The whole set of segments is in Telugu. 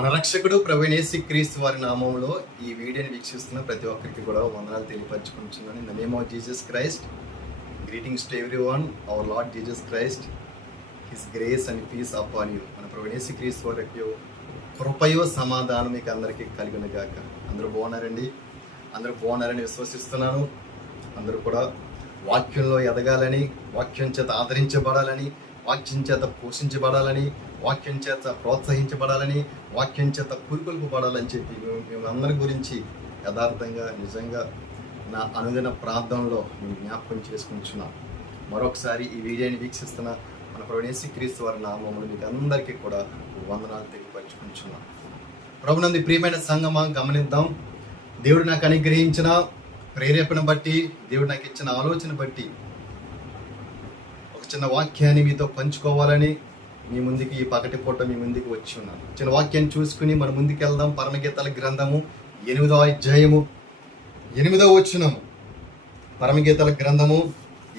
మన రక్షకుడు ప్రభువైన యేసుక్రీస్తు వారి నామంలో ఈ వీడియోని వీక్షిస్తున్న ప్రతి ఒక్కరికి కూడా వందనాలు తెలియపరచుకుంటున్నాను. In the name of Jesus Christ, greetings to everyone. Our Lord Jesus Christ, his grace and peace upon you. మన ప్రభువైన యేసుక్రీస్తు వారి కృపయో సమాధానం మీకు అందరికీ కలిగిన గాక. అందరూ బాగున్నారండి? అందరూ బాగున్నారని విశ్వసిస్తున్నాను. అందరూ కూడా వాక్యంలో ఎదగాలని, వాక్యం చేత ఆదరించబడాలని, వాక్యం చేత పోషించబడాలని, వాక్యం చేత ప్రోత్సహించబడాలని, వాక్యం చేత పురుకొల్పబడాలని చెప్పి మేము అందరి గురించి యథార్థంగా నిజంగా నా అనుదిన ప్రార్థనలో మేము జ్ఞాపకం చేసుకుంటున్నాం. మరొకసారి ఈ వీడియోని వీక్షిస్తున్న మన ప్రభువైన యేసుక్రీస్తు వారి నామములో మీకు అందరికీ కూడా వందనాలు తెలియపరచుకుంటున్నాం. ప్రభునందు ప్రియమైన సంగమా, గమనిద్దాం. దేవుడు నాకు అనుగ్రహించిన ప్రేరేపణ బట్టి, దేవుడు నాకు ఇచ్చిన ఆలోచన బట్టి ఒక చిన్న వాక్యాన్ని మీతో పంచుకోవాలని మీ ముందుకి ఈ పగటి పూట మీ ముందుకు వచ్చి ఉన్నాను. చిన్న వాక్యాన్ని చూసుకుని మన ముందుకు వెళ్దాం. పరమగీతాల గ్రంథము 8వ అధ్యాయము 8వ వచనము. పరమగీతాల గ్రంథము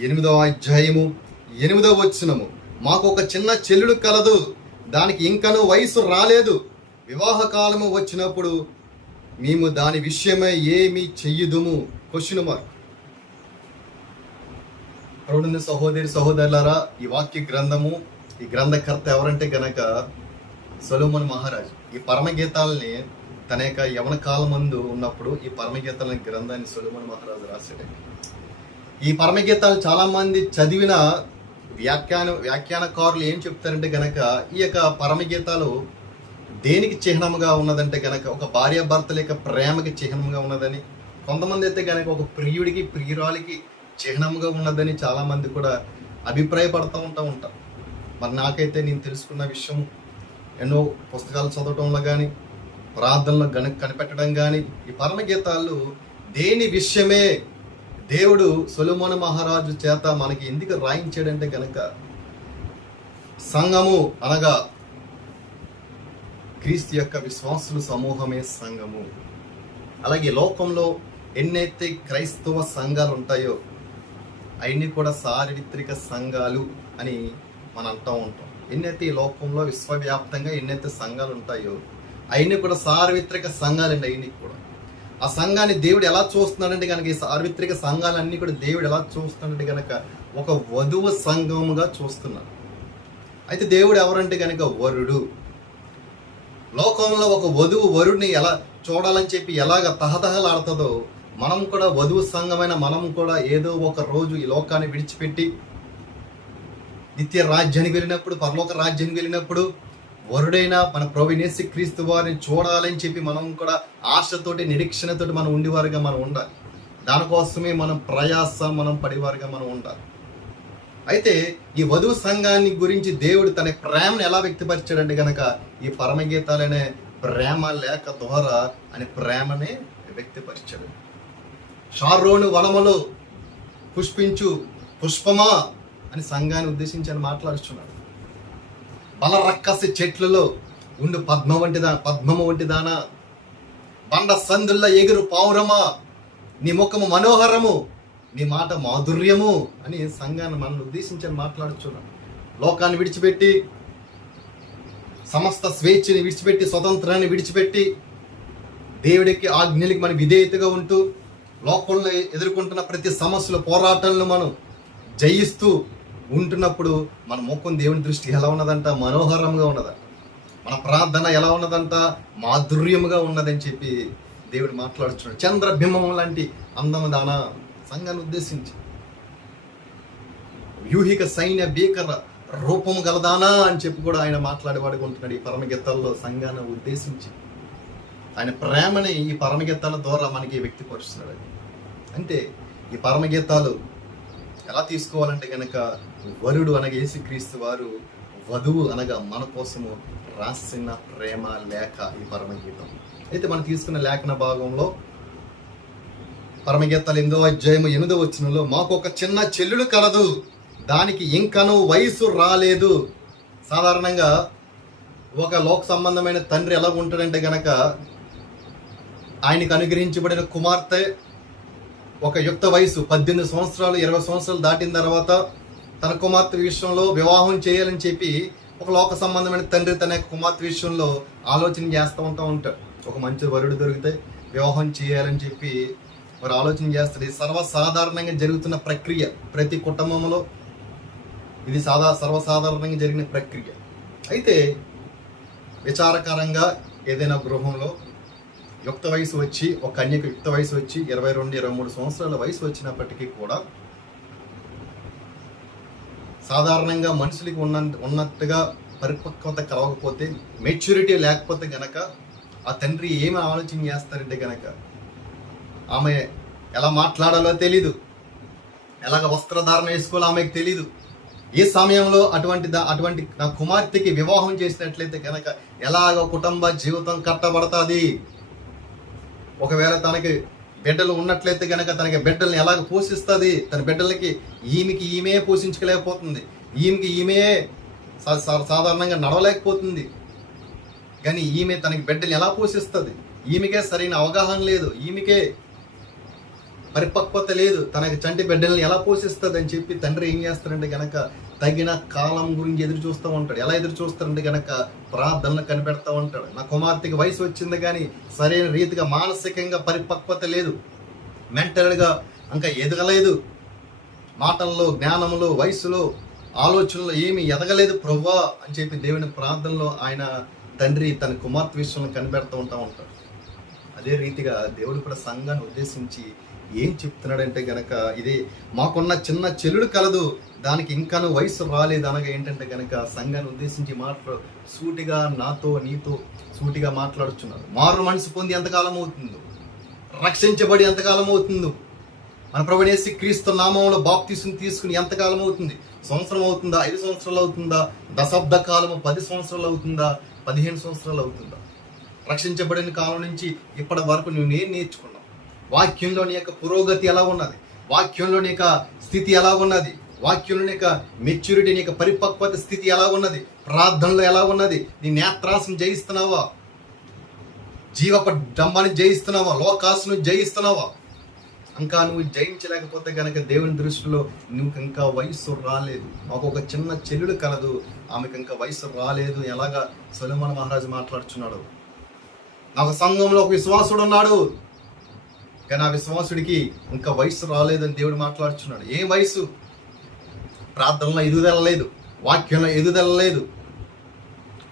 8వ అధ్యాయము 8వ వచనము. మాకు ఒక చిన్న చెల్లుడు కలదు, దానికి ఇంకనూ వయసు రాలేదు. వివాహ కాలము వచ్చినప్పుడు మేము దాని విషయమై ఏమి చెయ్యుదుము? Question mark. ప్రభువుని సహోదరులారా, ఈ వాక్య గ్రంథము, ఈ గ్రంథకర్త ఎవరంటే గనక సొలొమోను మహారాజు. ఈ పరమగీతాలని తన యొక్క యవన కాలం ముందు ఉన్నప్పుడు ఈ పరమగీతాల గ్రంథాన్ని సొలొమోను మహారాజు రాశాడు. ఈ పరమగీతాలు చాలా మంది చదివిన వ్యాఖ్యానకారులు ఏం చెప్తారంటే గనక ఈ యొక్క పరమగీతాలు దేనికి చిహ్నముగా ఉన్నదంటే గనక ఒక భార్యాభర్తల యొక్క ప్రేమకి చిహ్నముగా ఉన్నదని, కొంతమంది అయితే గనక ఒక ప్రియుడికి ప్రియురాలికి చిహ్నముగా ఉన్నదని చాలా మంది కూడా అభిప్రాయపడుతూ ఉంటారు. మరి నాకైతే నేను తెలుసుకున్న విషయం, ఎన్నో పుస్తకాలు చదవటంలో కానీ, ప్రార్థనలో కనిపెట్టడం కానీ, ఈ పరమగీతాలు దేని విషయమే దేవుడు సొలొమోను మహారాజు చేత మనకి ఎందుకు రాయించాడంటే గనక సంఘము అనగా క్రీస్తు యొక్క విశ్వాసుల సమూహమే సంఘము. అలాగే లోకంలో ఎన్నైతే క్రైస్తవ సంఘాలు ఉంటాయో అవన్నీ కూడా సార్వత్రిక సంఘాలు అని మనం అంటూ ఉంటాం. ఎన్నైతే ఈ లోకంలో విశ్వవ్యాప్తంగా ఎన్నైతే సంఘాలు ఉంటాయో అవన్నీ కూడా సార్వత్రిక సంఘాలండి. అవన్నీ కూడా ఆ సంఘాన్ని దేవుడు ఎలా చూస్తున్నాడంటే కనుక, ఈ సార్వత్రిక సంఘాలన్నీ కూడా దేవుడు ఎలా చూస్తున్నాడంటే కనుక ఒక వధువు సంఘముగా చూస్తున్నాడు. అయితే దేవుడు ఎవరంటే కనుక వరుడు. లోకంలో ఒక వధువు వరుడిని ఎలా చూడాలని చెప్పి ఎలాగ తహతహలాడుతుందో, మనం కూడా వధువు సంఘమైన మనం కూడా ఏదో ఒక రోజు ఈ లోకాన్ని విడిచిపెట్టి నిత్య రాజ్యానికి వెళ్ళినప్పుడు, పరలోక రాజ్యానికి వెళ్ళినప్పుడు వరుడైన మన ప్రభువైన యేసుక్రీస్తు వారిని చూడాలని చెప్పి మనం కూడా ఆశతోటి, నిరీక్షణతోటి మనం ఉండేవారుగా మనం ఉండాలి. దానికోసమే మనం మనం పడేవారుగా మనం ఉండాలి. అయితే ఈ వధువు సంఘాన్ని గురించి దేవుడు తన ప్రేమను ఎలా వ్యక్తపరిచాడంటే కనుక ఈ పరమగీతాలనే ప్రేమ లేఖ ద్వారా అని ప్రేమనే వ్యక్తపరిచాడు. షారోను వనములో పుష్పించు పుష్పమా అని సంఘాన్ని ఉద్దేశించి అని మాట్లాడుచున్నాడు. బలరక్కసి చెట్లలో ఉండు పద్మము వంటిదానా, బండ సందుల్లో ఎగురు పావురమా, నీ ముఖము మనోహరము, నీ మాట మాధుర్యము అని సంఘాన్ని మనల్ని ఉద్దేశించి అని మాట్లాడుచున్నాడు. లోకాన్ని విడిచిపెట్టి, సమస్త స్వేచ్ఛని విడిచిపెట్టి, స్వతంత్రాన్ని విడిచిపెట్టి, దేవుడికి ఆజ్ఞలకి మనం విధేయతగా ఉంటూ, లోకంలో ఎదుర్కొంటున్న ప్రతి సమస్యల పోరాటాలను మనం జయిస్తూ ఉంటున్నప్పుడు మన ముఖం దేవుని దృష్టి ఎలా ఉన్నదంట? మనోహరంగా ఉన్నదంట. మన ప్రార్థన ఎలా ఉన్నదంట? మాధుర్యముగా ఉన్నదని చెప్పి దేవుడు మాట్లాడుతున్నాడు. చంద్రబింబం లాంటి అందము దానా సంఘాన్ని ఉద్దేశించి, వ్యూహిక సైన్య భీకర రూపము గలదానా అని చెప్పి కూడా ఆయన మాట్లాడేవాడుకుంటున్నాడు ఈ పరమగీతాల్లో సంఘాన్ని ఉద్దేశించి. ఆయన ప్రేమని ఈ పరమగీతాల ద్వారా మనకి వ్యక్తపరుస్తున్నాడు. అంటే ఈ పరమగీతాలు ఎలా తీసుకోవాలంటే కనుక వరుడు అనగా యేసుక్రీస్తు వారు, వధువు అనగా మన కోసము రాసిన ప్రేమ లేఖ ఈ పరమగీతం. అయితే మనం తీసుకున్న లేఖన భాగంలో పరమగీతాలు 8వ అధ్యాయము 8వ వచనంలో, మాకు ఒక చిన్న చెల్లుడు కలదు, దానికి ఇంకనూ వయసు రాలేదు. సాధారణంగా ఒక లోక సంబంధమైన తండ్రి ఎలా ఉంటాడంటే గనక ఆయనకు అనుగ్రహించబడిన కుమార్తె ఒక యుక్త వయసు 18 సంవత్సరాలు 20 సంవత్సరాలు దాటిన తర్వాత తన కుమార్తె విషయంలో వివాహం చేయాలని చెప్పి ఒక లోక సంబంధమైన తండ్రి తన యొక్క కుమార్తె విషయంలో ఆలోచన చేస్తూ ఉంటాడు. ఒక మంచి వరుడు దొరికితే వివాహం చేయాలని చెప్పి మరి ఆలోచన చేస్తాడు. ఇది సర్వసాధారణంగా జరుగుతున్న ప్రక్రియ. ప్రతి కుటుంబంలో ఇది సర్వసాధారణంగా జరిగిన ప్రక్రియ. అయితే విచారకరంగా ఏదైనా గృహంలో యుక్త వయసు వచ్చి ఒక కన్యకు యుక్త వయసు వచ్చి 22-23 సంవత్సరాల వయసు వచ్చినప్పటికీ కూడా సాధారణంగా మనుషులకి ఉన్నట్టుగా పరిపక్వత కలగకపోతే, మెచ్యూరిటీ లేకపోతే గనక ఆ తండ్రి ఏమి ఆలోచన చేస్తారంటే గనక ఆమె ఎలా మాట్లాడాలో తెలీదు, ఎలాగ వస్త్రధారణ వేసుకోవాలో ఆమెకు తెలీదు. ఏ సమయంలో అటువంటి నా కుమార్తెకి వివాహం చేసినట్లయితే కనుక ఎలాగ కుటుంబ జీవితం కట్టబడుతుంది, ఒకవేళ తనకి బిడ్డలు ఉన్నట్లయితే కనుక తనకి బిడ్డల్ని ఎలాగ పోషిస్తుంది, తన బిడ్డలకి ఈమె పోషించలేకపోతుంది, ఈమె సాధారణంగా నడవలేకపోతుంది, కానీ ఈమె తనకి బిడ్డల్ని ఎలా పోషిస్తుంది, ఈమెకే సరైన అవగాహన లేదు, ఈమెకే పరిపక్వత లేదు, తనకి చంటి బిడ్డల్ని ఎలా పోషిస్తుంది అని చెప్పి తండ్రి ఏం చేస్తారంటే గనక తగిన కాలం గురించి ఎదురు చూస్తూ ఉంటాడు. ఎలా ఎదురు చూస్తారంటే గనక ప్రార్థనలు కనిపెడతా ఉంటాడు. నా కుమార్తెకి వయసు వచ్చింది కానీ సరైన రీతిగా మానసికంగా పరిపక్వత లేదు, మెంటల్గా ఇంకా ఎదగలేదు, మాటల్లో జ్ఞానంలో వయసులో ఆలోచనలో ఏమి ఎదగలేదు ప్రభువా అని చెప్పి దేవుని ప్రార్థనలో ఆయన తండ్రి తన కుమార్తె విషయంలో కనిపెడతా ఉంటాడు. అదే రీతిగా దేవుడు కూడా సంఘాన్ని ఉద్దేశించి ఏం చెప్తున్నాడంటే గనక ఇది మాకున్న చిన్న చెల్లుడు కలదు, దానికి ఇంకాను వయసు రాలేదు అనగా ఏంటంటే గనక సంఘాన్ని ఉద్దేశించి సూటిగా నీతో సూటిగా మాట్లాడుచున్నారు. మారు మనసు పొంది ఎంతకాలం అవుతుందో, రక్షించబడి ఎంతకాలం అవుతుందో, మన ప్రభువైన యేసుక్రీస్తు నామములో బాప్తిసం తీసుకుని ఎంతకాలం అవుతుంది? సంవత్సరం అవుతుందా, 5 సంవత్సరాలు అవుతుందా, దశాబ్ద కాలము 10 సంవత్సరాలు అవుతుందా, 15 సంవత్సరాలు అవుతుందా? రక్షించబడిన కాలం నుంచి ఇప్పటి వరకు నువ్వు ఏం నేర్చుకున్నావు? వాక్యంలోని యొక్క పురోగతి ఎలా ఉన్నది, వాక్యంలోని యొక్క స్థితి ఎలా ఉన్నది, వాక్యంలోని యొక్క మెచ్యూరిటీ యొక్క పరిపక్వత స్థితి ఎలా ఉన్నది, ప్రార్థనలో ఎలా ఉన్నది, నీ నేత్రాశను జయిస్తున్నావా, జీవప డంబాన్ని జయిస్తున్నావా, లోకాసును జయిస్తున్నావా? ఇంకా నువ్వు జయించలేకపోతే కనుక దేవుని దృష్టిలో నువ్వు ఇంకా వయసు రాలేదు. మాకు ఒక చిన్న చెల్లుడు కలదు, ఆమెకు ఇంకా వయసు రాలేదు. ఎలాగా సొలొమోను మహారాజు మాట్లాడుచున్నాడు, నాకు సంఘంలో ఒక విశ్వాసుడు ఉన్నాడు కానీ ఆ విశ్వాసుడికి ఇంకా వయసు రాలేదని దేవుడు మాట్లాడుచున్నాడు. ఏం వయసు? ప్రార్థనలో ఎదుగుదల లేదు, వాక్యంలో ఎదుగుదల లేదు,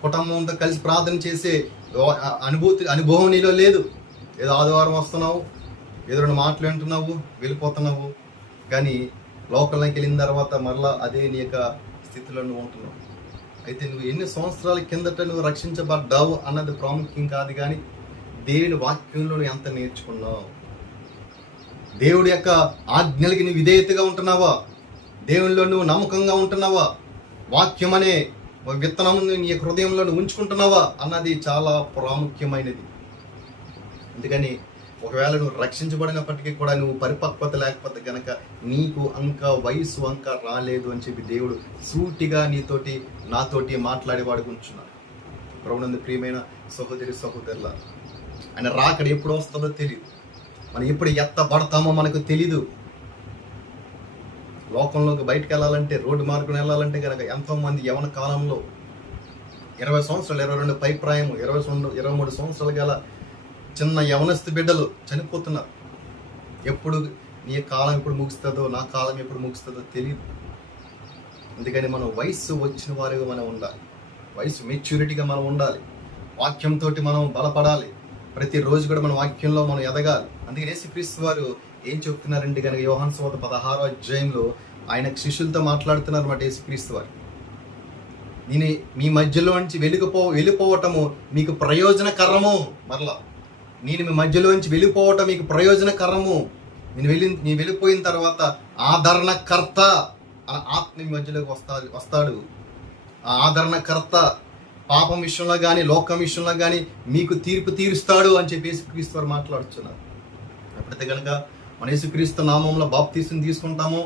కుటుంబంతో కలిసి ప్రార్థన చేసే అనుభవం నీలో లేదు. ఏదో ఆదివారం వస్తున్నావు, ఏదో 2 మాటలు వింటున్నావు, వెళ్ళిపోతున్నావు, కానీ లోకంలోకి వెళ్ళిన తర్వాత మరలా అదే నీ యొక్క స్థితిలో నువ్వు ఉంటున్నావు. అయితే నువ్వు ఎన్ని సంవత్సరాల కిందట నువ్వు రక్షించబడ్డావు అన్నది ప్రాముఖ్యం కాదు, కానీ దేవుని వాక్యంలో నువ్వు ఎంత నేర్చుకున్నావు, దేవుడి యొక్క ఆజ్ఞలకి నువ్వు విధేయతగా ఉంటున్నావా, దేవునిలో నువ్వు నమ్మకంగా ఉంటున్నావా, వాక్యం అనే విత్తనం నీ హృదయంలో నువ్వు ఉంచుకుంటున్నావా అన్నది చాలా ప్రాముఖ్యమైనది. అందుకని ఒకవేళ నువ్వు రక్షించబడినప్పటికీ కూడా నువ్వు పరిపక్వత లేకపోతే కనుక నీకు ఇంకా వయసు ఇంకా రాలేదు అని చెప్పి దేవుడు సూటిగా నాతోటి మాట్లాడేవాడు ఉంచున్నాడు. ప్రభునందు ప్రియమైన సహోదరుల, ఆయన రాకడ ఎప్పుడు వస్తుందో తెలియదు, మనం ఎప్పుడు ఎత్తబడతామో మనకు తెలీదు. లోకంలోకి బయటకు వెళ్ళాలంటే, రోడ్డు మార్గం వెళ్ళాలంటే కనుక ఎంతోమంది యవన కాలంలో 20 సంవత్సరాలు, 22 పైప్రాయము, 23 సంవత్సరాలు గల చిన్న యవనస్తు బిడ్డలు చనిపోతున్నారు. ఎప్పుడు నీ కాలం ఎప్పుడు ముగుస్తుందో, నా కాలం ఎప్పుడు ముగుస్తుందో తెలియదు. అందుకని మనం వయసు వచ్చిన వారిగా మనం ఉండాలి, వయసు మెచ్యూరిటీగా మనం ఉండాలి, వాక్యంతో మనం బలపడాలి, ప్రతిరోజు కూడా మన వాక్యంలో మనం ఎదగాలి. అందుకని యేసుక్రీస్తు వారు ఏం చెప్తున్నారంటే కనుక యోహాను సువార్త 16వ అధ్యాయంలో ఆయన శిష్యులతో మాట్లాడుతున్నారు అన్నమాట. యేసుక్రీస్తు వారు, నేను మీ మధ్యలో నుంచి వెళ్ళిపోవటము మీకు ప్రయోజనకరము, మరలా నేను మీ మధ్యలో నుంచి వెళ్ళిపోవటం మీకు ప్రయోజనకరము, నేను వెళ్ళిపోయిన తర్వాత ఆదరణకర్త ఆత్మ మీ మధ్యలోకి వస్తాడు. ఆ ఆదరణకర్త పాపం విషయంలో కానీ లోకం విషయంలో కానీ మీకు తీర్పు తీరుస్తాడు అని చెప్పి యేసుక్రీస్తు వారు మాట్లాడుతున్నారు. ఎప్పుడైతే కనుక మన యేసుక్రీస్తు నామంలో బాప్తీసం తీసుకుంటామో,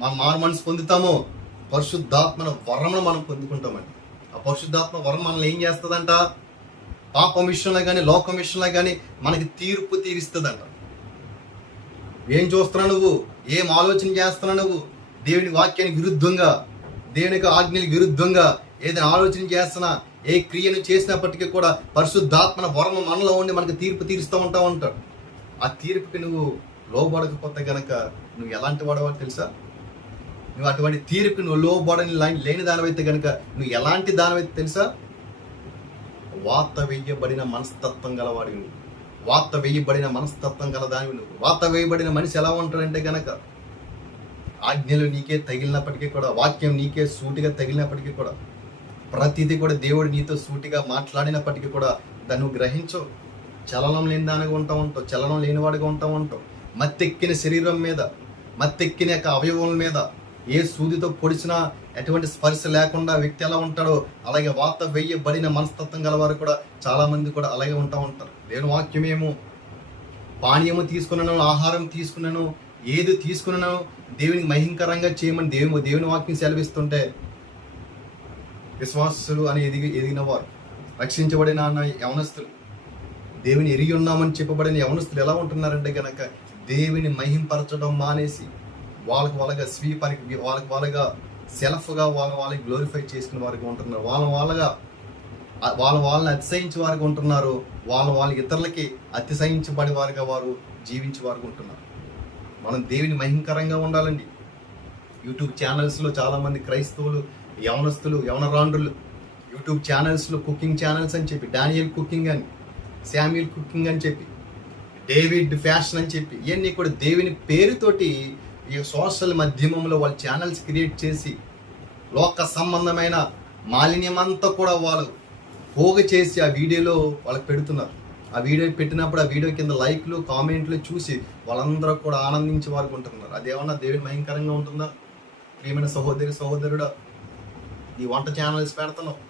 మన మారు మనసు పొందుతామో, పరిశుద్ధాత్మ వరమును మనం పొందుకుంటామండి. ఆ పరిశుద్ధాత్మ వరం మనల్ని ఏం చేస్తుందంట? పాపం విషయంలో కానీ లోకం విషయంలో కానీ మనకి తీర్పు తీరుస్తుందంట. ఏం చూస్తున్నావు నువ్వు, ఏం ఆలోచన చేస్తున్నావు నువ్వు, దేవుని వాక్యానికి విరుద్ధంగా, దేవునికి ఆజ్ఞలకు విరుద్ధంగా ఏదైనా ఆలోచన చేస్తున్నా, ఏ క్రియను చేసినప్పటికీ కూడా పరిశుద్ధాత్మ వరము మనలో ఉండి మనకు తీర్పు తీరుస్తూ ఉంటాడు. ఆ తీర్పుకి నువ్వు లోబడకపోతే గనక నువ్వు ఎలాంటి వాడవో తెలుసా? నువ్వు అటువంటి తీర్పుకి నువ్వు లోబడని లేని దానివైతే గనక నువ్వు ఎలాంటి దానివైతే తెలుసా? వాత వేయబడిన మనస్తత్వం గలవాడివి నువ్వు. వాత వేయబడిన మనస్తత్వం గల దానివి నువ్వు. వాత వేయబడిన మనిషి ఎలా ఉంటాడంటే గనక ఆజ్ఞలు నీకే తగిలినప్పటికీ కూడా, వాక్యం నీకే సూటిగా తగిలినప్పటికీ కూడా, ప్రతిదీ కూడా దేవుడు నీతో సూటిగా మాట్లాడినప్పటికీ కూడా దాన్ని నువ్వు గ్రహించవు. చలనం లేని దానిగా ఉంటావు, చలనం లేనివాడిగా ఉంటావు. మత్తెక్కిన శరీరం మీద, మత్తెక్కిన యొక్క అవయవం మీద ఏ సూదితో పొడిచినా ఎటువంటి స్పర్శ లేకుండా వ్యక్తి ఎలా ఉంటాడో అలాగే వాత వేయబడిన మనస్తత్వం గలవారు కూడా చాలా మంది కూడా అలాగే ఉంటారు. దేవుని వాక్యమేమో పానీయము తీసుకున్నాను, ఆహారం తీసుకున్నాను, ఏది తీసుకున్నాను దేవునికి మహింకరంగా చేయమని దేవుని వాక్యం సెలవిస్తుంటే విశ్వాసులు అని ఎదిగిన వారు, రక్షించబడిన యవనస్తులు, దేవుని ఎరిగి ఉన్నామని చెప్పబడిన యవనస్తులు ఎలా ఉంటున్నారంటే గనక దేవుని మహింపరచడం మానేసి వాళ్ళగా వాళ్ళగా సెల్ఫ్గా వాళ్ళని గ్లోరిఫై చేసుకునే వారికి ఉంటున్నారు. వాళ్ళని అతిశయించే వారికి ఉంటున్నారు. వాళ్ళ ఇతరులకి అతిశయించబడే వారిగా వారు జీవించే వారికి ఉంటున్నారు. మనం దేవుని మహింకరంగా ఉండాలండి. యూట్యూబ్ ఛానల్స్లో చాలామంది క్రైస్తవులు, యవనస్తులు, యవనరాండ్రులు యూట్యూబ్ ఛానల్స్లో కుకింగ్ ఛానల్స్ అని చెప్పి, డానియల్ కుకింగ్ అని, శామ్యుల్ కుకింగ్ అని చెప్పి, డేవిడ్ ఫ్యాషన్ అని చెప్పి, ఇవన్నీ కూడా దేవుని పేరుతోటి ఈ సోషల్ మాధ్యమంలో వాళ్ళ ఛానల్స్ క్రియేట్ చేసి లోక సంబంధమైన మాలిన్యమంతా కూడా వాళ్ళు పోగు చేసి ఆ వీడియోలో వాళ్ళకి పెడుతున్నారు. ఆ వీడియో పెట్టినప్పుడు ఆ వీడియో కింద లైక్లు, కామెంట్లు చూసి వాళ్ళందరూ కూడా ఆనందించే వారికి ఉంటున్నారు. అదేమన్నా దేవుని భయంకరంగా ఉంటుందా? ప్రియమైన సహోదరుడా, ఈ వంట ఛానల్స్ పెడుతున్నావు,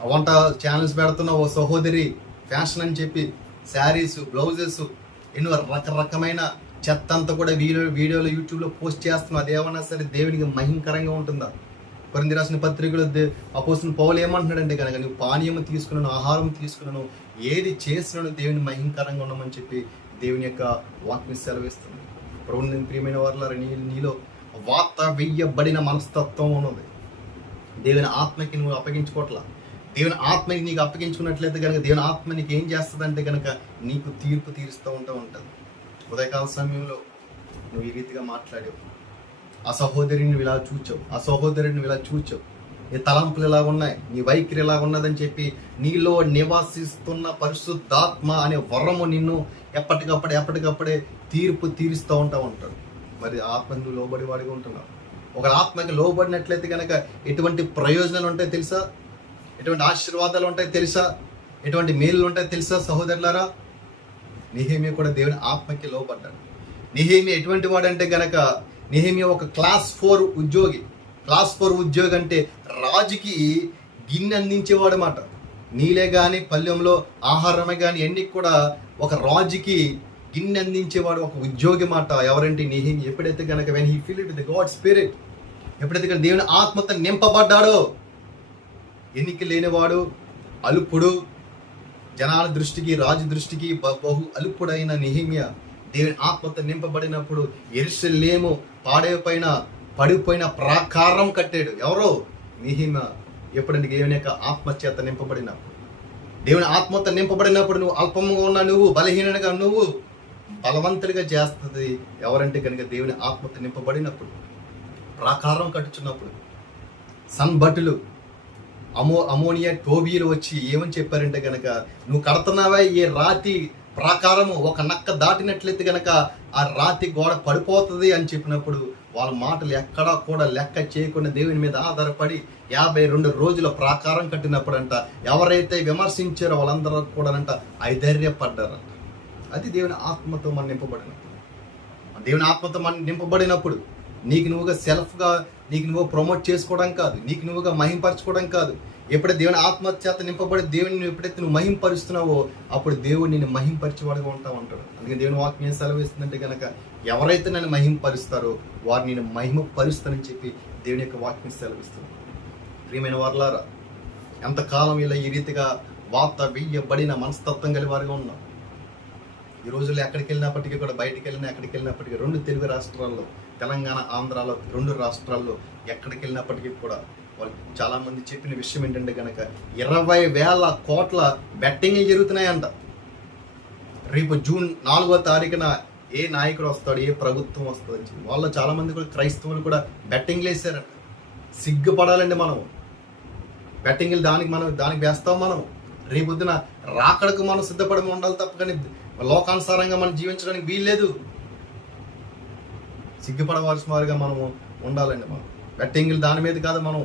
ఆ వంట ఛానల్స్ పెడుతున్నావు, ఓ సహోదరి ఫ్యాషన్ అని చెప్పి శారీస్, బ్లౌజెస్, ఎన్నో రకరకమైన చెత్త అంతా కూడా వీడియోలో యూట్యూబ్లో పోస్ట్ చేస్తున్నావు. అదేమన్నా సరే దేవునికి మహింకరంగా ఉంటుందా? కొరింథీ రాసిన పత్రికలో అపోస్తలుడు పౌలు ఏమంటున్నాడంటే కనుక నువ్వు పానీయం తీసుకున్నాను, ఆహారం తీసుకున్నాను, ఏది చేసినాను దేవుని మహింకరంగా ఉండమని చెప్పి దేవుని యొక్క వాక్యం సెలవిస్తుంది. ప్రభువుని ప్రియమైన వారులారా, నీలో వాత వేయబడిన మనస్తత్వం ఉన్నది. దేవుని ఆత్మకి నువ్వు అప్పగించుకోవట్లా. దేవుని ఆత్మకి నీకు అప్పగించుకున్నట్లయితే కనుక దేవుని ఆత్మ నీకు ఏం చేస్తుందంటే కనుక నీకు తీర్పు తీరుస్తూ ఉంటుంది. ఉదయకాల సమయంలో నువ్వు ఈ రీతిగా మాట్లాడావు, ఆ సహోదరిని నువ్వు ఇలా చూచావు, ఆ సహోదరుని నువ్వు ఇలా చూచావు, నీ తలంపులు ఎలా ఉన్నాయి, నీ వైఖరి ఎలా ఉన్నదని చెప్పి నీలో నివాసిస్తున్న పరిశుద్ధాత్మ అనే వరము నిన్ను ఎప్పటికప్పుడే తీర్పు తీరుస్తూ ఉంటాడు. మరి ఆత్మకు నువ్వు లోబడి వాడిగా ఉంటున్నావు. ఒక ఆత్మకి లోబడినట్లయితే కనుక ఎటువంటి ప్రయోజనాలు ఉంటాయి తెలుసా? ఎటువంటి ఆశీర్వాదాలు ఉంటాయి తెలుసా? ఎటువంటి మేలు ఉంటాయి తెలుసా సహోదరులారా? నెహెమ్యా కూడా దేవుని ఆత్మకి లోబడ్డాడు. నెహెమ్యా ఎటువంటి వాడంటే గనక నెహెమ్యా ఒక క్లాస్ 4 ఉద్యోగి. క్లాస్ 4 ఉద్యోగి అంటే రాజుకి గిన్నె అందించేవాడు మాట. నీళ్ళే కానీ పల్లెంలో ఆహారమే కానీ అన్ని కూడా ఒక రాజుకి గిన్నె అందించేవాడు ఒక ఉద్యోగి మాట. ఎవరంటే నెహెమ్యా. ఎప్పుడైతే కనుక when he field with the God spirit, ఎప్పుడైతే కనుక దేవుని ఆత్మతో నింపబడ్డాడో, ఎన్నిక లేనివాడు, అలుపుడు, జనాల దృష్టికి రాజు దృష్టికి బహు అలుపుడైన నెహెమ్యా దేవుని ఆత్మతో నింపబడినప్పుడు యెరూషలేము పడిపోయిన ప్రాకారం కట్టాడు. ఎవరో? నెహెమ్యా. ఎప్పుడంటే దేవుని యొక్క ఆత్మచేత నింపబడినప్పుడు, దేవుని ఆత్మతో నింపబడినప్పుడు నువ్వు అల్పంగా ఉన్న నువ్వు, బలహీనంగా నువ్వు బలవంతుడిగా చేస్తుంది ఎవరంటే కనుక దేవుని ఆత్మతో నింపబడినప్పుడు. ప్రాకారం కట్టుచున్నప్పుడు సన్బటులు, అమోనియా, టోబీలు వచ్చి ఏమని చెప్పారంటే కనుక నువ్వు కడుతున్నావా ఈ రాతి ప్రాకారము, ఒక నక్క దాటినట్లయితే కనుక ఆ రాతి గోడ పడిపోతుంది అని చెప్పినప్పుడు వాళ్ళ మాటలు ఎక్కడా కూడా లెక్క చేయకుండా దేవుని మీద ఆధారపడి 52 రోజుల ప్రాకారం కట్టినప్పుడంట ఎవరైతే విమర్శించారో వాళ్ళందరూ కూడానంట ఐధైర్యపడ్డారంట. అది దేవుని ఆత్మతో మనం నింపబడినప్పుడు. దేవుని ఆత్మతో మనం నింపబడినప్పుడు నీకు నువ్వుగా సెల్ఫ్గా నీకు నువ్వు ప్రమోట్ చేసుకోవడం కాదు, నీకు నువ్వుగా మహింపరచుకోవడం కాదు. ఎప్పుడైతే దేవుని ఆత్మ చేత నింపబడి దేవుని ఎప్పుడైతే నువ్వు మహింపరుస్తున్నావో అప్పుడు దేవుడు నిన్ను మహింపరిచేవాడుగా ఉంటావు అంటాడు. అందుకే దేవుని వాక్యం ఏం సెలవిస్తుందంటే కనుక ఎవరైతే నన్ను మహింపరుస్తారో వారు నేను మహిమపరుస్తానని చెప్పి దేవుని యొక్క వాక్యం సెలవిస్తుంది. ప్రియమైన వారులారా, ఎంతకాలం ఇలా ఈ రీతిగా వాత వేయబడిన మనస్తత్వం కలిగి వారుగా ఉన్నాం. ఈ రోజుల్లో ఎక్కడికి వెళ్ళినప్పటికీ కూడా, బయటికి వెళ్ళినా ఎక్కడికి వెళ్ళినప్పటికీ, 2 తెలుగు రాష్ట్రాల్లో, తెలంగాణ, ఆంధ్రాలో 2 రాష్ట్రాల్లో ఎక్కడికి వెళ్ళినప్పటికీ కూడా వాళ్ళు చాలామంది చెప్పిన విషయం ఏంటంటే కనుక 20,000 కోట్ల బెట్టింగ్లు జరుగుతున్నాయంట. రేపు జూన్ 4వ తారీఖున ఏ నాయకుడు వస్తాడు, ఏ ప్రభుత్వం వస్తుంది అని చెప్పి వాళ్ళు చాలామంది కూడా క్రైస్తవులు కూడా బెట్టింగ్లు వేసారంట. సిగ్గుపడాలండి మనం. బెట్టింగ్లు దానికి వేస్తాం మనం. రేపొద్దున రాకడకు మనం సిద్ధపడి ఉండాలి తప్ప కానీ లోకానుసారంగా మనం జీవించడానికి వీల్లేదు. సిగ్గుపడవలసిన వారిగా మనము ఉండాలండి. మనం బెట్టింగ్లు దాని మీద కాదు, మనం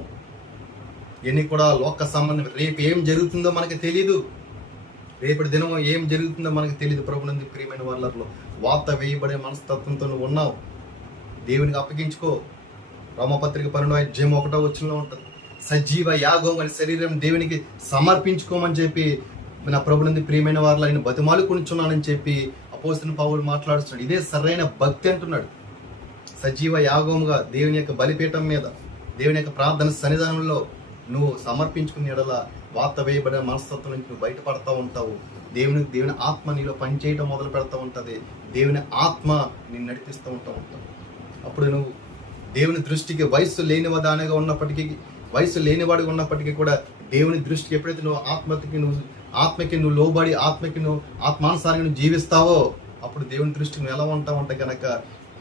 ఎన్ని కూడా లోక సంబంధం. రేపు ఏం జరుగుతుందో మనకి తెలీదు. రేపటి దినం ఏం జరుగుతుందో మనకి తెలియదు. ప్రభునందు ప్రియమైన వాళ్ళలో వాత వేయబడే మనస్తత్వంతో నువ్వు ఉన్నావు. దేవునికి అప్పగించుకో. రోమపత్రిక 12:1 ఉంటుంది, సజీవ యాగం అని శరీరం దేవునికి సమర్పించుకోమని చెప్పి నా ప్రభునందు ప్రియమైన వారిలో ఆయన బతిమాలు కొనుచున్నానని చెప్పి అపోస్తలుడైన పౌలు మాట్లాడుతున్నాడు. ఇదే సరైన భక్తి అంటున్నాడు. సజీవ యాగంగా దేవుని యొక్క బలిపీఠం మీద, దేవుని యొక్క ప్రార్థన సన్నిధానంలో నువ్వు సమర్పించుకునే ఎడల వాత వేయబడిన మనస్తత్వం నుంచి నువ్వు బయటపడతా ఉంటావు. దేవుని ఆత్మ నీలో పనిచేయడం మొదలు పెడతా ఉంటుంది. దేవుని ఆత్మ నేను నడిపిస్తూ ఉంటావు. అప్పుడు నువ్వు దేవుని దృష్టికి వయస్సు లేనివాడిగా ఉన్నప్పటికీ కూడా దేవుని దృష్టికి ఎప్పుడైతే నువ్వు ఆత్మకి నువ్వు లోబడి ఆత్మకి నువ్వు ఆత్మానుసారంగా నువ్వు జీవిస్తావో అప్పుడు దేవుని దృష్టికి నువ్వు ఎలా ఉంటావు అంటే కనుక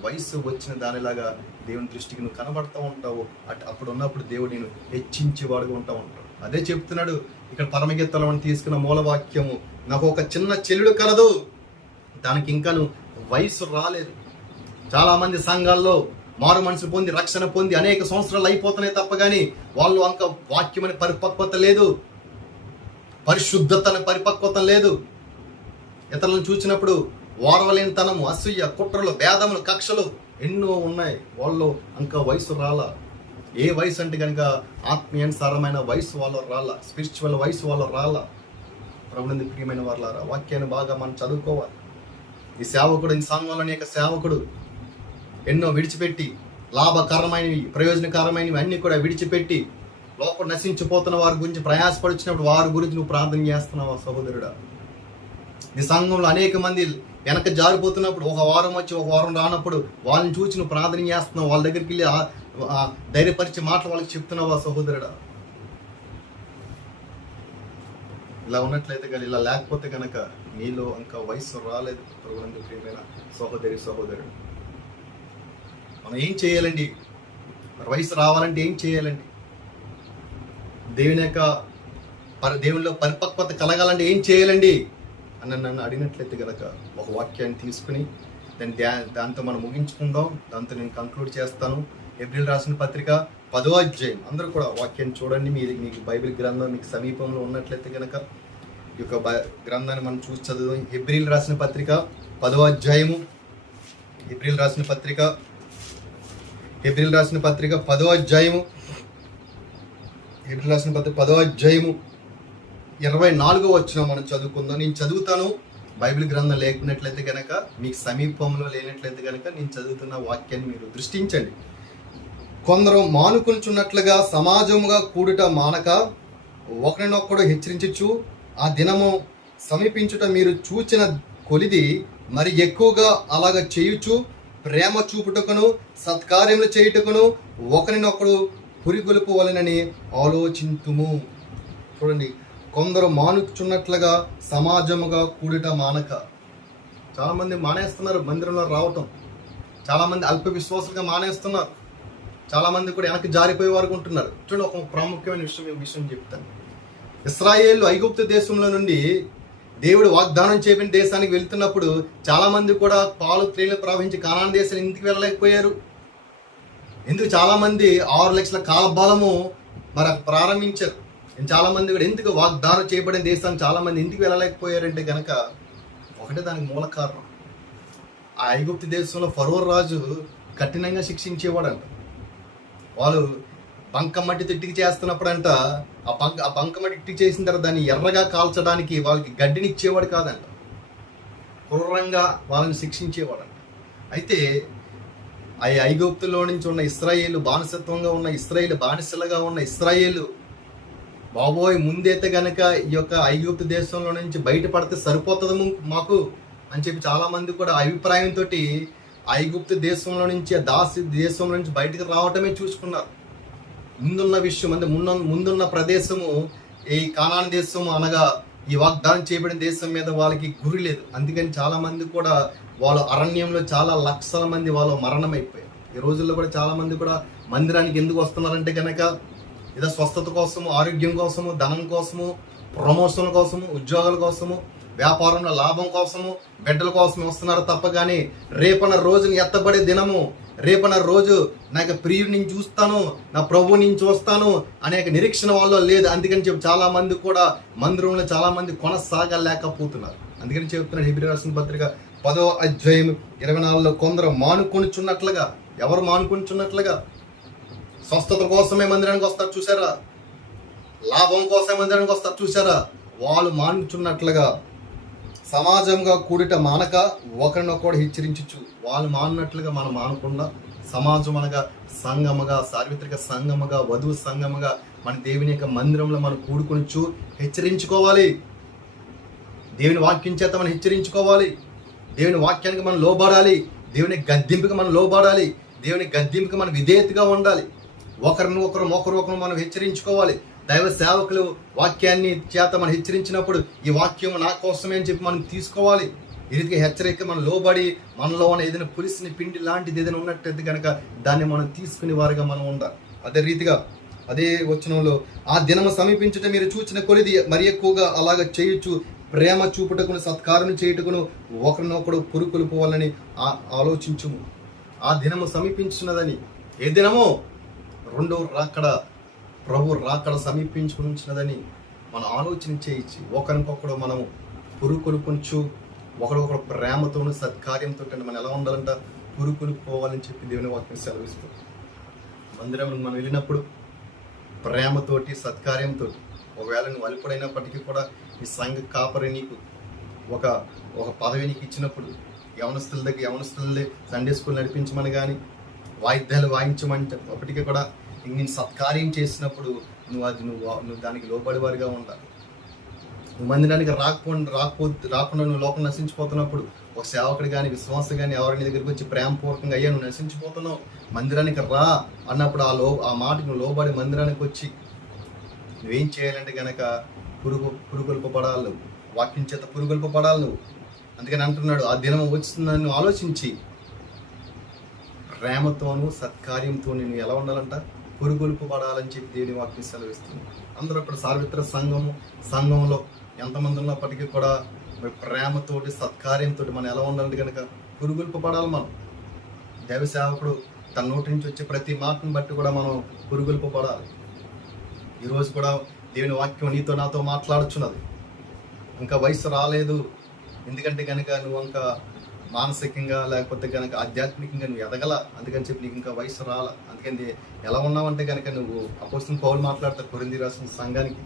వయస్సు వచ్చిన దానిలాగా దేవుని దృష్టికి నువ్వు కనబడతా ఉంటావు. అప్పుడు ఉన్నప్పుడు దేవుడు నేను హెచ్చించేవాడుగా ఉంటావు. అదే చెప్తున్నాడు ఇక్కడ పరమగీతాలను తీసుకున్న మూలవాక్యము. నాకు ఒక చిన్న చెల్లుడు కలదు, దానికి ఇంకా వయసు రాలేదు. చాలా మంది సంఘాల్లో మారు మనసు పొంది రక్షణ పొంది అనేక సంవత్సరాలు అయిపోతున్నాయి తప్ప కానీ వాళ్ళు అంక వాక్యమని పరిపక్వత లేదు, పరిశుద్ధత పరిపక్వత లేదు. ఇతరులను చూసినప్పుడు ఓర్వలేనితనము, అసూయ, కుట్రలు, భేదములు, కక్షలు ఎన్నో ఉన్నాయి. వాళ్ళు ఇంకా వయసు రాలా. ఏ వయసు అంటే కనుక ఆత్మీయానుసారమైన వయసు వాళ్ళు రాలా, స్పిరిచువల్ వయసు వాళ్ళు రాలా. ప్రభునందు ప్రియమైన వాళ్ళారా, వాక్యాన్ని బాగా మనం చదువుకోవాలి. ఈ సేవకుడు, ఈ సంఘంలోని యొక్క సేవకుడు ఎన్నో విడిచిపెట్టి లాభకరమైనవి, ప్రయోజనకరమైనవి అన్నీ కూడా విడిచిపెట్టి లోపల నశించిపోతున్న వారి గురించి ప్రయాసపడుచున్నప్పుడు వారి గురించి నువ్వు ప్రార్థన చేస్తున్నావా సహోదరుడా? ఈ సంఘంలో అనేక మంది వెనక జారిపోతున్నప్పుడు ఒక వారం వచ్చి ఒక వారం రానప్పుడు వాళ్ళని చూసి నువ్వు ప్రార్థన చేస్తున్నావు. వాళ్ళ దగ్గరికి వెళ్ళి ధైర్యపరిచే మాటలు వాళ్ళకి చెప్తున్నావా సహోదరుడా? ఇలా ఉన్నట్లయితే కానీ, ఇలా లేకపోతే కనుక నీలో ఇంకా వయసు రాలేదు. ప్రభునందు ప్రియమైన సహోదరుడు, మనం ఏం చేయాలండి? మరి వయసు రావాలంటే ఏం చేయాలండి? దేవునిలో పరిపక్వత కలగాలంటే ఏం చేయాలండి అని నన్ను అడిగినట్లయితే కనుక ఒక వాక్యాన్ని తీసుకుని దాంతో మనం ముగించుకుందాం. దాంతో నేను కంక్లూడ్ చేస్తాను. హెబ్రీయులకు రాసిన పత్రిక 10వ అధ్యాయం. అందరూ కూడా వాక్యాన్ని చూడండి. మీకు బైబిల్ గ్రంథం మీకు సమీపంలో ఉన్నట్లయితే కనుక ఈ యొక్క గ్రంథాన్ని మనం చూసి చదువుదాం. హెబ్రీయులకు రాసిన పత్రిక 10వ అధ్యాయము. హెబ్రీయులకు రాసిన పత్రిక 10వ అధ్యాయము. హెబ్రీయులకు రాసిన పత్రిక 10వ అధ్యాయము 24వ వచనం మనం చదువుకుందాం. నేను చదువుతాను. బైబిల్ గ్రంథం లేకున్నట్లయితే కనుక, మీకు సమీపంలో లేనట్లయితే కనుక నేను చదువుతున్న వాక్యాన్ని మీరు దృష్టించండి. కొందరు మానుకొనుచున్నట్లుగా సమాజముగా కూడుట మానక ఒకరినొక్కడు హెచ్చరించచ్చు. ఆ దినము సమీపించుట మీరు చూచిన కొలిది మరి ఎక్కువగా అలాగ చేయుచు ప్రేమ చూపుటకును సత్కార్యములు చేయుటకును ఒకరినొక్కడు పురిగొలుపు వలనని ఆలోచింతుము. చూడండి, కొందరు మానుచున్నట్లుగా సమాజముగా కూడుట మానక. చాలామంది మానేస్తున్నారు మందిరంలో రావటం. చాలామంది అల్ప విశ్వాసులుగా మానేస్తున్నారు. చాలామంది కూడా వెనక్కి జారిపోయే వారు ఉంటున్నారు. చూడండి, ఒక ప్రాముఖ్యమైన విషయం చెప్తాను. ఇశ్రాయేలు ఐగుప్తు దేశంలో నుండి దేవుడు వాగ్దానం చేపిన దేశానికి వెళ్తున్నప్పుడు చాలామంది కూడా పాలు త్రేళ్లు ప్రవహించి కానాను దేశాన్ని ఎందుకు వెళ్ళలేకపోయారు? ఎందుకు? చాలామంది 6 లక్షల కాలబలము మరి ప్రారంభించారు. చాలామంది కూడా ఎందుకు వాగ్దానం చేయబడిన దేశాన్ని చాలామంది ఎందుకు వెళ్ళలేకపోయారంటే కనుక ఒకటే దానికి మూల కారణం. ఆ ఐగుప్తు దేశంలో ఫరో రాజు కఠినంగా శిక్షించేవాడంట. వాళ్ళు బంకమట్టి తిట్టికి చేస్తున్నప్పుడంట ఆ బంకమట్టి ఇట్టికి చేసిన తర్వాత దాన్ని ఎర్రగా కాల్చడానికి వాళ్ళకి గడ్డిని ఇచ్చేవాడు కాదంట, క్రూరంగా వాళ్ళని శిక్షించేవాడంట. అయితే ఆ ఐగుప్తులో నుంచి ఉన్న ఇశ్రాయేలు బానిసత్వంగా ఉన్న బానిసలుగా ఉన్న ఇశ్రాయేలు బాబోయ్ ముందైతే గనక ఈ యొక్క ఐగుప్తు దేశంలో నుంచి బయటపడితే సరిపోతుంది మాకు అని చెప్పి చాలామంది కూడా అభిప్రాయంతో ఐగుప్తు దేశంలో నుంచి దాసి దేశంలో నుంచి బయటకు రావటమే చూసుకున్నారు. ముందున్న విషయం అంటే ముందున్న ప్రదేశము ఈ కానాను దేశము అనగా ఈ వాగ్దానం చేయబడిన దేశం మీద వాళ్ళకి గురి లేదు. అందుకని చాలా మంది కూడా వాళ్ళ అరణ్యంలో చాలా లక్షల మంది వాళ్ళు మరణమైపోయారు. ఈ రోజుల్లో కూడా చాలా మంది కూడా మందిరానికి ఎందుకు వస్తున్నారంటే కనుక ఏదో స్వస్థత కోసము, ఆరోగ్యం కోసము, ధనం కోసము, ప్రమోషన్ కోసము, ఉద్యోగాల కోసము, వ్యాపారంలో లాభం కోసము, బిడ్డల కోసమే వస్తున్నారు తప్ప కానీ రేపన రోజుని ఎత్తబడే దినము, రేపన రోజు నాకు ప్రియుడు నేను చూస్తాను, నా ప్రభువు నేను చూస్తాను అనేక నిరీక్షణ వాళ్ళు లేదు. అందుకని చెప్పి చాలా మంది కూడా మందిరంలో చాలా మంది కొనసాగలేకపోతున్నారు. అందుకని చెప్తున్నాడు హెబ్రీ రాసిన పత్రిక 10వ అధ్యాయం 24లో కొందరు మానుకొనిచున్నట్లుగా. ఎవరు మానుకొనిచున్నట్లుగా? స్వస్థత కోసమే మందిరానికి వస్తారు చూసారా, లాభం కోసమే మందిరానికి వస్తారు చూసారా, వాళ్ళు మానుచున్నట్లుగా సమాజంగా కూడిట మానక ఒకరినొకడు హెచ్చరించచ్చు. వాళ్ళు మానట్లుగా మనం మానకుండా సమాజం అనగా సంఘముగా, సార్వత్రిక సంఘముగా, వధువు సంఘముగా మన దేవుని యొక్క మందిరంలో మనం కూడుకొనిచ్చు హెచ్చరించుకోవాలి. దేవుని వాక్యం చేత మనం హెచ్చరించుకోవాలి. దేవుని వాక్యానికి మనం లోబడాలి. దేవుని గద్దింపుకి మనం లోబడాలి. దేవుని గద్దింపుకి మనం విధేయతగా ఉండాలి. ఒకరు మనం హెచ్చరించుకోవాలి. దైవ సేవకులు వాక్యాన్ని చేత మనం హెచ్చరించినప్పుడు ఈ వాక్యం నా కోసమే అని చెప్పి మనం తీసుకోవాలి. ఈ రీతిగా హెచ్చరిక మనం లోబడి మనలో ఉన్న ఏదైనా పులిసిని పిండి లాంటిది ఏదైనా ఉన్నట్టయితే కనుక దాన్ని మనం తీసుకునే వారిగా మనం ఉండాలి. అదే రీతిగా అదే వచనంలో ఆ దినము సమీపించుట మీరు చూచిన కొలిది మరి ఎక్కువగా అలాగ చేయొచ్చు, ప్రేమ చూపుటకును సత్కారం చేయుటకును ఒకరినొకడు పురుకొల్పుకోవాలని ఆలోచించుము. ఆ దినము సమీపించున్నదని. ఏ దినము? రెండవ రాకడ, ప్రభు రాకడ సమీపించుకున్నదని మనం ఆలోచన చేయించి ఒకరికొకడు మనము పురుకొలుపుంచు, ఒకడొకడు ప్రేమతోను సత్కార్యంతో మనం ఎలా ఉండాలంట? పురుకొలుపుకోవాలని చెప్పి దేవుని వాక్యం సెలవిస్తుంది. మందిరంలో మనం వెళ్ళినప్పుడు ప్రేమతోటి, సత్కార్యంతో, ఒకవేళ నువ్వు అల్పుడైనప్పటికీ కూడా ఈ సంఘ కాపరి నీకు ఒక పదవి నీకు ఇచ్చినప్పుడు యవనస్తులే సండే స్కూల్ నడిపించమని కానీ వాయిద్యాలు వాయించమని కూడా నేను సత్కార్యం చేసినప్పుడు నువ్వు దానికి లోబడివారిగా ఉండాలి. నువ్వు మందిరానికి రాకుండా నువ్వు లోకం నశించిపోతున్నప్పుడు ఒక సేవకుడు కానీ విశ్వాసం కానీ ఎవరి దగ్గరికి వచ్చి ప్రేమపూర్వకంగా అయ్యా నువ్వు నశించిపోతున్నావు, మందిరానికి రా అన్నప్పుడు ఆ మాటకు నువ్వు లోబడి మందిరానికి వచ్చి నువ్వేం చేయాలంటే కనుక పురుగొల్పబడాలి. నువ్వు వాక్యం చేత పురుగొల్పబడాలి నువ్వు. అందుకని అంటున్నాడు ఆ దినం వస్తుందని నువ్వు ఆలోచించి ప్రేమతోనూ సత్కార్యంతో నేను ఎలా ఉండాలంట? పురుగొల్పబడాలని చెప్పి దేవుని వాక్యం సెలవిస్తుంది. అందరూ ఇప్పుడు సార్వత్రిక సంఘంలో ఎంతమంది ఉన్నప్పటికీ కూడా ప్రేమతోటి సత్కార్యంతో మనం ఎలా ఉండాలంటే కనుక పురుగొల్పబడాలి. మనం దైవ సేవకుడు తన నోటి నుంచి వచ్చే ప్రతి మాటను బట్టి కూడా మనం పురుగొల్పబడాలి. ఈరోజు కూడా దేవుని వాక్యం నీతో నాతో మాట్లాడుచున్నది. ఇంకా వయసు రాలేదు, ఎందుకంటే కనుక నువ్వు ఇంకా మానసికంగా లేకపోతే కనుక ఆధ్యాత్మికంగా నువ్వు ఎదగల, అందుకని చెప్పి నీకు ఇంకా వయసు రాల. అందుకని ఎలా ఉన్నావంటే కనుక నువ్వు అపోస్తలుడు పౌలు మాట్లాడతారు కొరింథీ రాసిన సంఘానికి,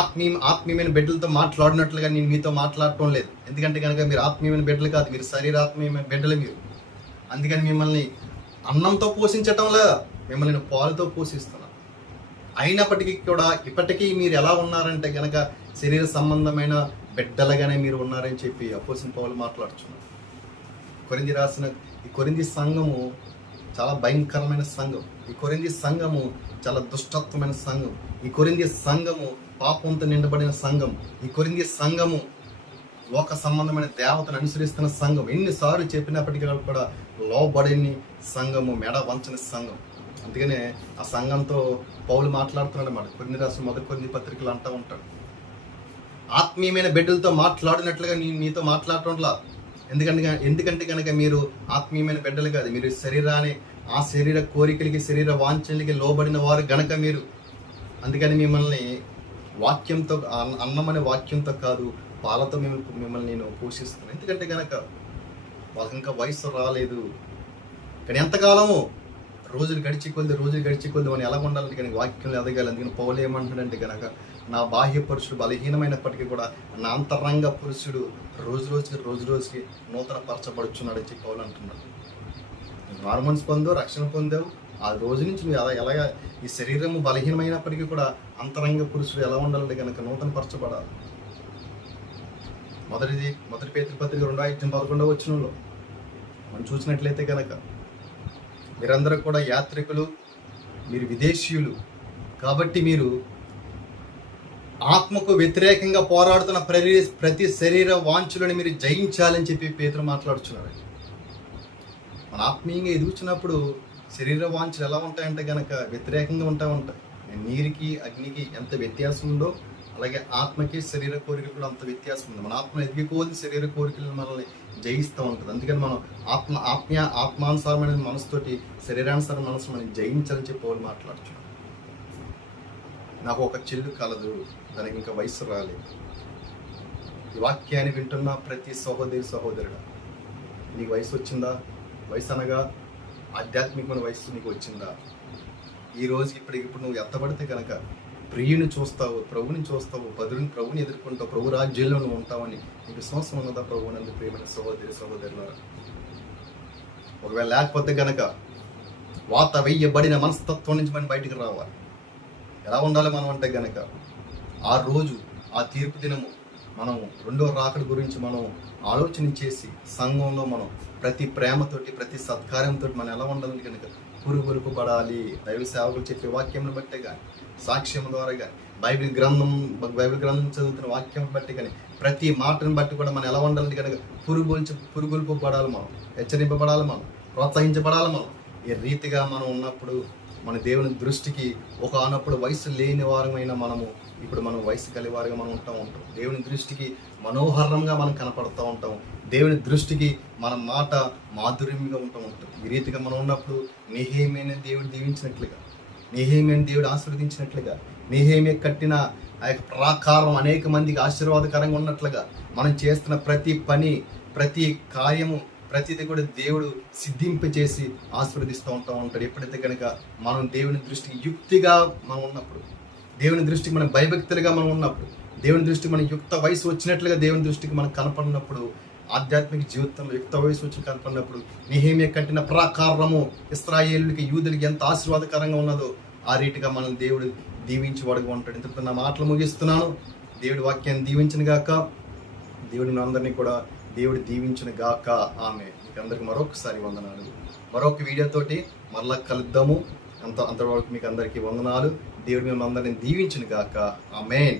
ఆత్మీయమైన బిడ్డలతో మాట్లాడినట్లుగా నేను మీతో మాట్లాడటం లేదు. ఎందుకంటే కనుక మీరు ఆత్మీయమైన బిడ్డలు కాదు, మీరు శరీరాత్మీయమైన బిడ్డలు మీరు. అందుకని మిమ్మల్ని అన్నంతో పోషించటంలా మిమ్మల్ని నేను పాలుతో పోషిస్తున్నాను. అయినప్పటికీ కూడా ఇప్పటికీ మీరు ఎలా ఉన్నారంటే కనుక శరీర సంబంధమైన బిడ్డలుగానే మీరు ఉన్నారని చెప్పి అపోస్తలుడు పౌలు మాట్లాడుతున్నారు. కొరింథీ రాసిన ఈ కొరింథీ సంఘము చాలా భయంకరమైన సంఘం. ఈ కొరింథీ సంఘము చాలా దుష్టత్వమైన సంఘం. ఈ కొరింథీ సంఘము పాపంతో నిండబడిన సంఘం. ఈ కొరింథీ సంఘము లోక సంబంధమైన దేవతను అనుసరిస్తున్న సంఘం. ఎన్నిసార్లు చెప్పినప్పటికీ కూడా లోబడిని సంఘము, మెడ వంచని సంఘం. అందుకనే ఆ సంఘంతో పౌలు మాట్లాడుతున్నాడు అన్నమాట. కొరింథీ రాసిన మొదటి కొరింథీ పత్రికలు అంటూ ఉంటాడు, ఆత్మీయమైన బిడ్డలతో మాట్లాడినట్లుగా నీతో మాట్లాడటంలా. ఎందుకంటే కనుక మీరు ఆత్మీయమైన బిడ్డలు కాదు, మీరు శరీరాన్ని ఆ శరీర కోరికలకి శరీర వాంఛలకి లోబడిన వారు గనక మీరు. అందుకని మిమ్మల్ని వాక్యంతో, అన్నం అనే వాక్యంతో కాదు పాలతో మిమ్మల్ని నేను పోషిస్తున్నాను. ఎందుకంటే కనుక వాళ్ళకి ఇంకా వయసు రాలేదు. కానీ ఎంతకాలము రోజులు గడిచి కొద్ది మనం ఎలా ఉండాలంటే కనుక వాక్యంలో ఎదగాలి. అందుకని పౌలు ఏమంటున్నాడంటే కనుక నా బాహ్య పురుషుడు బలహీనమైనప్పటికీ కూడా నా అంతరంగ పురుషుడు రోజు రోజుకి నూతన పరచబడుచున్నాడు అని చెప్పి పౌలు అంటున్నాడు. హార్మోన్స్ పొందావు, రక్షణ పొందావు, ఆ రోజు నుంచి నువ్వు ఎలాగా ఈ శరీరము బలహీనమైనప్పటికీ కూడా అంతరంగ పురుషుడు ఎలా ఉండాలంటే కనుక నూతన పరచబడాలి. మొదటి పేతురు పత్రిక 2:11 వచనంలో మనం చూసినట్లయితే కనుక మీరందరూ కూడా యాత్రికులు, మీరు విదేశీయులు కాబట్టి మీరు ఆత్మకు వ్యతిరేకంగా పోరాడుతున్న ప్రతి శరీర వాంఛలను మీరు జయించాలని చెప్పి పేతురు మాట్లాడుతున్నారు. మన ఆత్మీయంగా ఎదుగుతున్నప్పుడు శరీర వాంఛలు ఎలా ఉంటాయంటే కనుక వ్యతిరేకంగా ఉంటాయి. నీరుకి అగ్నికి ఎంత వ్యత్యాసం ఉందో అలాగే ఆత్మకి శరీర కోరికలు కూడా అంత వ్యత్యాసం ఉంది. మన ఆత్మ ఎదిగిపోతే శరీర కోరికలను మనల్ని జయిస్తూ ఉంటుంది. అందుకని మనం ఆత్మానుసారమైన మనసుతోటి శరీరానుసార మనసు మనం జయించాలని చెప్పి వాళ్ళు మాట్లాడుతున్నాం. నాకు ఒక చెల్లు కలదు, దానికి ఇంకా వయసు రాలేదు. ఈ వాక్యాన్ని వింటున్న ప్రతి సహోదరుడా, నీకు వయసు వచ్చిందా? వయసు అనగా ఆధ్యాత్మికమైన వయసు నీకు వచ్చిందా? ఈ రోజు ఇప్పుడు నువ్వు ఎత్తబడితే కనుక ప్రియుని చూస్తావు, ప్రభుని చూస్తావు, ప్రభుని ఎదుర్కొంటావు, ప్రభు రాజ్యంలో నువ్వు ఉంటావని నీకు విశ్వాసం ఉన్నదా? ప్రభు నందు ప్రియమైన సహోదరులారా, ఒకవేళ లేకపోతే కనుక వాత వెయ్యబడిన మనస్తత్వం నుంచి మనం బయటికి రావాలి. ఎలా ఉండాలి మనం అంటే కనుక ఆ రోజు ఆ తీర్పు దినము మనం రెండో రాకడ గురించి మనం ఆలోచన చేసి సంఘంలో మనం ప్రతి ప్రేమతోటి ప్రతి సత్కార్యంతో మనం ఎలా ఉండాలని కనుక పురుగొల్పబడాలి. దైవ సేవకులు చెప్పే వాక్యం బట్టే కానీ, సాక్ష్యం ద్వారా కానీ, బైబిల్ గ్రంథం చదువుతున్న వాక్యం బట్టి కానీ, ప్రతి మాటను బట్టి కూడా మనం ఎలా ఉండాలని కనుక పురుగొల్పబడాలి, మనం హెచ్చరింపబడాలి, మనం ప్రోత్సహించబడాలి. మనం ఈ రీతిగా మనం ఉన్నప్పుడు మన దేవుని దృష్టికి ఒకనప్పుడు వయసు లేని వారమైన మనము ఇప్పుడు మనం వయసు కలివారుగా మనం ఉంటాం. దేవుని దృష్టికి మనోహరంగా మనం కనపడుతూ ఉంటాం. దేవుని దృష్టికి మన మాట మాధుర్యంగా ఉంటుంది. ఈ రీతిగా మనం ఉన్నప్పుడు నెహెమీయాని దేవుడు దీవించినట్లుగా, నెహెమీయాని దేవుడు ఆశీర్వదించినట్లుగా, నెహెమీయా కట్టిన ఆ యొక్క ప్రాకారం అనేక మందికి ఆశీర్వాదకరంగా ఉన్నట్లుగా మనం చేస్తున్న ప్రతి పని, ప్రతి కార్యము, ప్రతిదీ కూడా దేవుడు సిద్ధింపచేసి ఆశీర్వదిస్తూ ఉంటాడు. ఎప్పుడైతే కనుక మనం దేవుని దృష్టికి యుక్తిగా మనం ఉన్నప్పుడు, దేవుని దృష్టికి మనం భయభక్తులుగా మనం ఉన్నప్పుడు, దేవుని దృష్టికి మనం యుక్త వయసు వచ్చినట్లుగా దేవుని దృష్టికి మనం కనపడినప్పుడు, ఆధ్యాత్మిక జీవితంలో యుక్త వయసు వచ్చి కనపడినప్పుడు నెహెమీయా కట్టిన ప్రాకారము ఇశ్రాయేలుకి, యూదులకి ఎంత ఆశీర్వాదకరంగా ఉన్నదో ఆ రీతిగా మనం దేవుడు దీవించి వాడుగా ఉంటాడు. ఇంతటితో నా మాటలు ముగిస్తున్నాను. దేవుడి వాక్యాన్ని దీవించిన గాక, దేవుడిని అందరినీ కూడా దేవుడు దీవించిన గాక. ఆమె మీకు అందరికి మరొకసారి వందనాలు. మరొక వీడియోతోటి మరలా కలుద్దాము. అంతవరకు మీకు అందరికీ వందనాలు. దేవుడు మిమ్మల్ని అందరినీ దీవించిన గాక. ఆమేన్.